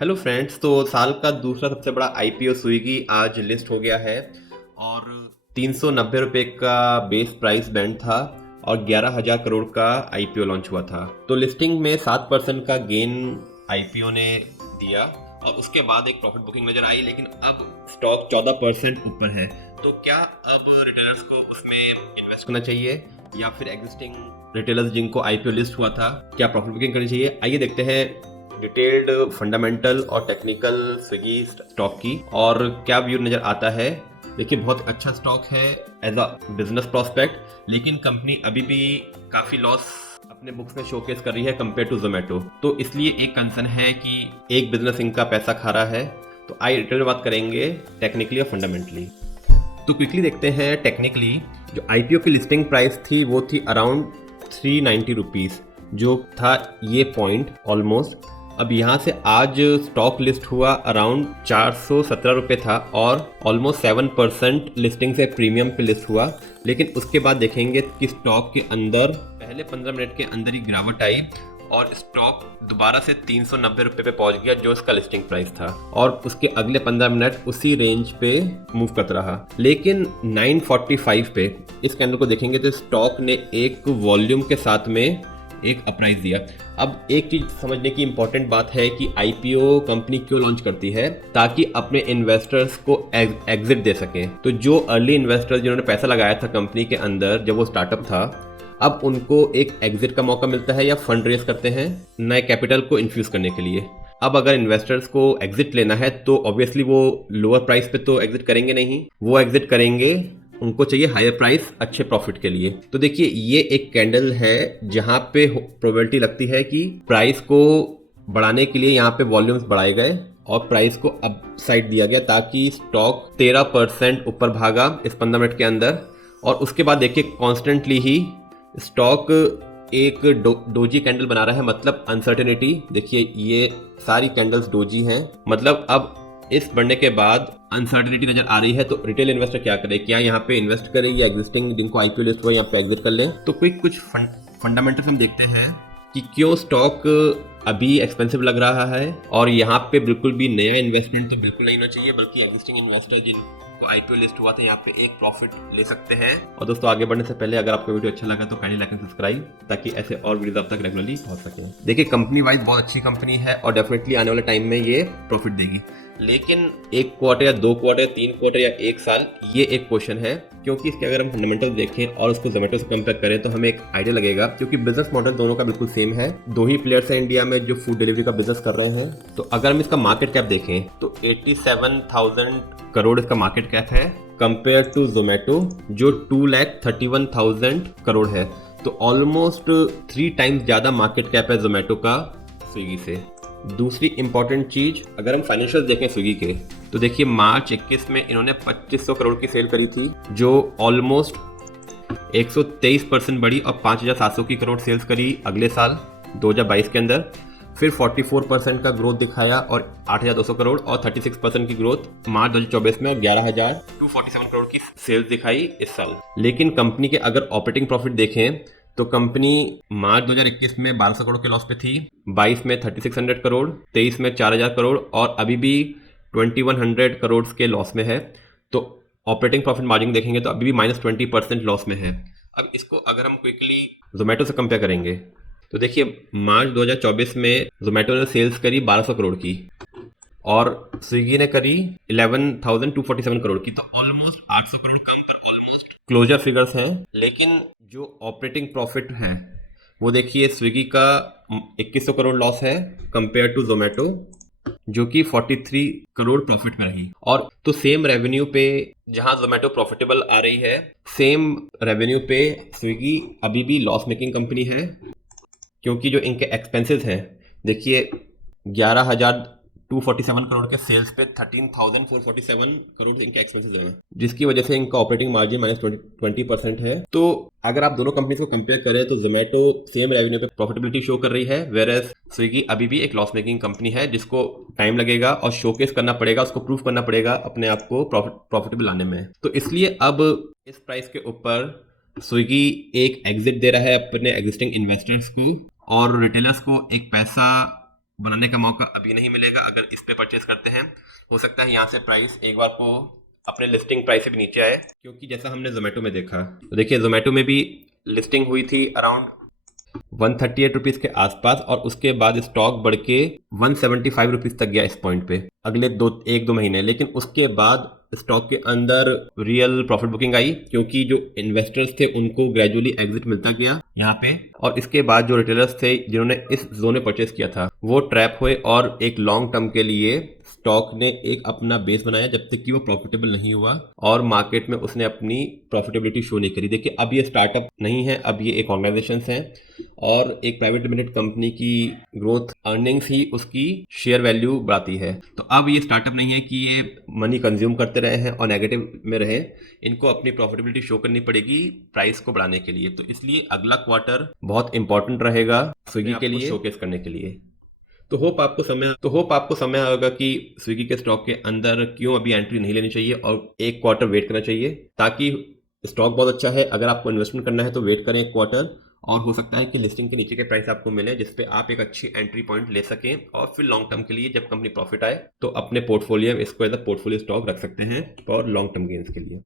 Hello friends, तो साल का दूसरा सबसे बड़ा आईपीओ स्विगी आज लिस्ट हो गया है और 390 रुपये का बेस प्राइस बैंड था और 11,000 करोड़ का आईपीओ लॉन्च हुआ था। तो लिस्टिंग में 7% का गेन आईपीओ ने दिया और उसके बाद एक प्रॉफिट बुकिंग नजर आई, लेकिन अब स्टॉक 14% ऊपर है। तो क्या अब रिटेलर्स को उसमें इन्वेस्ट करना चाहिए या फिर एग्जिस्टिंग रिटेलर्स जिनको आईपीओ लिस्ट हुआ था क्या प्रॉफिट बुकिंग करनी चाहिए? आइए देखते हैं डिटेल्ड फंडामेंटल और टेक्निकल स्विगी स्टॉक की और क्या व्यू नजर आता है। देखिए, बहुत अच्छा स्टॉक है एज अ बिजनेस प्रोस्पेक्ट, लेकिन कंपनी अभी भी काफी लॉस अपने बुक्स में शोकेस कर रही है कंपेयर टू जोमेटो। तो इसलिए एक कंसर्न है कि एक बिजनेस इनका पैसा खा रहा है। तो आइए डिटेल में बात करेंगे टेक्निकली और फंडामेंटली। तो क्विकली देखते हैं टेक्निकली। जो आईपीओ की लिस्टिंग प्राइस थी वो थी अराउंड 390 रुपीज, जो था ये पॉइंट ऑलमोस्ट। अब यहाँ से आज स्टॉक लिस्ट हुआ अराउंड 417 रुपये था और ऑलमोस्ट 7% लिस्टिंग से प्रीमियम पे लिस्ट हुआ। लेकिन उसके बाद देखेंगे कि स्टॉक के अंदर पहले 15 मिनट के अंदर ही गिरावट आई और स्टॉक दोबारा से 390 रुपये पे पहुंच गया जो इसका लिस्टिंग प्राइस था, और उसके अगले 15 मिनट उसी रेंज पे मूव करता रहा। लेकिन 945 पे इस कैंडल को देखेंगे तो स्टॉक ने एक वॉल्यूम के साथ में एक अपराइज दिया। अब एक चीज समझने की इंपॉर्टेंट बात है कि आईपीओ कंपनी क्यों लॉन्च करती है, ताकि अपने इन्वेस्टर्स को एग्जिट दे सके। तो जो अर्ली इन्वेस्टर्स जिन्होंने पैसा लगाया था कंपनी के अंदर जब वो स्टार्टअप था, अब उनको एक एग्जिट का मौका मिलता है या फंड रेज करते हैं नए कैपिटल को इन्फ्यूज करने के लिए। अब अगर इन्वेस्टर्स को एग्जिट लेना है तो ऑब्वियसली वो लोअर प्राइस पे तो एग्जिट करेंगे नहीं, वो एग्जिट करेंगे, उनको चाहिए हायर प्राइस अच्छे प्रॉफिट के लिए। तो देखिए, ये एक कैंडल है जहां पे प्रोबेबिलिटी लगती है कि प्राइस को बढ़ाने के लिए यहाँ पे वॉल्यूम्स बढ़ाए गए और प्राइस को अप साइड दिया गया ताकि स्टॉक 13% ऊपर भागा इस 15 मिनट के अंदर। और उसके बाद देखिए कॉन्स्टेंटली ही स्टॉक एक डोजी कैंडल बना रहा है, मतलब अनसर्टेनिटी। देखिए ये सारी कैंडल्स डोजी हैं, मतलब अब इस बढ़ने के बाद अनसर्टेनिटी नजर आ रही है। तो रिटेल इन्वेस्टर क्या करे, क्या यहाँ पे इन्वेस्ट करे या एग्जिस्टिंग जिनको आईपीओ लिस्ट हुआ यहाँ पे एग्जिट कर लें? तो कुछ फंडामेंटल्स हम देखते हैं कि क्यों स्टॉक अभी एक्सपेंसिव लग रहा है और यहाँ पे बिल्कुल भी नया इन्वेस्टमेंट तो बिल्कुल नहीं होना चाहिए, बल्कि एग्जिस्टिंग इन्वेस्टर जिनको आईपीओ लिस्ट हुआ था यहाँ पे एक प्रॉफिट ले सकते हैं। और दोस्तों, आगे बढ़ने से पहले अगर आपको वीडियो अच्छा लगा तो काइंडली लाइक एंड सब्सक्राइब, ताकि ऐसे और वीडियो आप तक रेगुलरली पहुंच सके। देखिए, कंपनी वाइज बहुत अच्छी कंपनी है और डेफिनेटली आने वाले टाइम में ये प्रॉफिट देगी, लेकिन एक क्वार्टर या 2 क्वार्टर, 3 क्वार्टर या 1 साल, ये एक क्वेश्चन है। क्योंकि इसके अगर हम फंडामेंटल देखें और उसको जोमेटो से कंपेयर करें तो हमें एक आइडिया लगेगा, क्योंकि बिजनेस मॉडल दोनों का बिल्कुल सेम है। 2 ही प्लेयर्स हैं इंडिया में जो फूड डिलीवरी का बिजनेस कर रहे हैं। तो अगर हम इसका मार्केट कैप देखें तो 87,000 करोड़ इसका मार्केट कैप है कंपेयर टू जोमेटो जो 2,31,000 करोड़ है। तो ऑलमोस्ट 3 टाइम्स ज्यादा मार्केट कैप है जोमेटो का स्विगी से। दूसरी इंपॉर्टेंट चीज, अगर हम फाइनेंशियल देखें स्विगी के, तो देखिए मार्च 21 में इन्होंने 2500 करोड़ की सेल करी थी, जो ऑलमोस्ट 123% बढ़ी और 5,700 की करोड़ सेल्स करी अगले साल 2022 के अंदर। फिर 44% का ग्रोथ दिखाया और 8,200 करोड़ और 36% की ग्रोथ मार्च 2024 में और 11,247 करोड़ की सेल्स दिखाई इस साल। लेकिन कंपनी के अगर ऑपरेटिंग प्रॉफिट देखें तो कंपनी मार्च 2021 में 1,200 करोड़ के लॉस पे थी, 22 में 3,600 करोड़, 23 में 4,000 करोड़ और अभी भी 2,100 करोड़ के लॉस में है। तो ऑपरेटिंग प्रॉफिट मार्जिन देखेंगे तो अभी भी -20% लॉस में है। अब इसको अगर हम क्विकली जोमेटो से कंपेयर करेंगे तो देखिए मार्च 2024 में जोमेटो ने सेल्स करी 1,200 करोड़ की और स्विगी ने करी 11,247 करोड़ की, तो ऑलमोस्ट 800 करोड़ कम कर ऑलमोस्ट क्लोजर फिगर्स हैं। लेकिन जो ऑपरेटिंग प्रॉफिट है वो देखिए स्विगी का 2,100 करोड़ लॉस है कंपेयर टू जोमेटो जो कि 43 करोड़ प्रॉफिट में रही। और तो सेम रेवेन्यू पे जहां जोमेटो प्रॉफिटेबल आ रही है, सेम रेवेन्यू पे स्विगी अभी भी लॉस मेकिंग कंपनी है, क्योंकि जो इनके एक्सपेंसेस हैं देखिए 11,247 करोड़ के सेल्स पे 13,447 करोड़ इनके एक्सपेंसेस हैं, जिसकी वजह से इनका ऑपरेटिंग मार्जिन -20% है। तो अगर आप दोनों कंपनीज को कंपेयर करें तो जोमेटो सेम रेवेन्यू पे प्रॉफिटेबिलिटी शो कर रही है, वेयरएज स्विगी अभी भी एक लॉस मेकिंग कंपनी है जिसको टाइम लगेगा और शोकेस करना पड़ेगा, उसको प्रूव करना पड़ेगा अपने आप को प्रॉफिटेबल लाने में। तो इसलिए अब इस प्राइस के ऊपर स्विगी एक एग्जिट दे रहा है अपने एग्जिस्टिंग इन्वेस्टर्स को और रिटेलर्स को एक पैसा बनाने का मौका अभी नहीं मिलेगा अगर इस पे परचेस करते हैं। हो सकता है यहाँ से प्राइस एक बार को अपने लिस्टिंग प्राइस से भी नीचे आए, क्योंकि जैसा हमने जोमेटो में देखा, तो देखिए जोमेटो में भी लिस्टिंग हुई थी अराउंड 138 रुपीज़ के आसपास और उसके बाद स्टॉक बढ़ के 175 रुपीज़ तक गया इस पॉइंट पे अगले 1-2 महीने। लेकिन उसके बाद स्टॉक के अंदर रियल प्रॉफिट बुकिंग आई, क्योंकि जो इन्वेस्टर्स थे उनको ग्रेजुअली एग्जिट मिलता गया यहाँ पे, और इसके बाद जो रिटेलर्स थे जिन्होंने इस जोन में परचेस किया था वो ट्रैप हुए और एक लॉन्ग टर्म के लिए स्टॉक ने एक अपना बेस बनाया जब तक कि वो प्रॉफिटेबल नहीं हुआ और मार्केट में उसने अपनी प्रॉफिटेबिलिटी शो नहीं करी। देखिए अब ये स्टार्टअप नहीं है, अब ये एक ऑर्गेनाइजेशन है और एक प्राइवेट लिमिटेड कंपनी की ग्रोथ अर्निंग्स ही उसकी शेयर वैल्यू बढ़ाती है। तो अब ये स्टार्टअप नहीं है कि ये मनी कंज्यूम करते रहे हैं और नेगेटिव में रहे, इनको अपनी प्रॉफिटेबिलिटी शो करनी पड़ेगी प्राइस को बढ़ाने के लिए। तो इसलिए अगला क्वार्टर बहुत इंपॉर्टेंट रहेगा स्विगी के लिए शोकेस करने के लिए। तो होप आपको समय होगा कि स्विगी के स्टॉक के अंदर क्यों अभी एंट्री नहीं लेनी चाहिए और एक क्वार्टर वेट करना चाहिए, ताकि स्टॉक बहुत अच्छा है। अगर आपको इन्वेस्टमेंट करना है तो वेट करें एक क्वार्टर, और हो सकता है कि लिस्टिंग के नीचे के प्राइस आपको मिले जिसपे आप एक अच्छी एंट्री पॉइंट ले सकें और फिर लॉन्ग टर्म के लिए जब कंपनी प्रॉफिट आए तो अपने पोर्टफोलियो में इसको एज अ पोर्टफोलियो स्टॉक रख सकते हैं फॉर लॉन्ग टर्म गेन्स के लिए।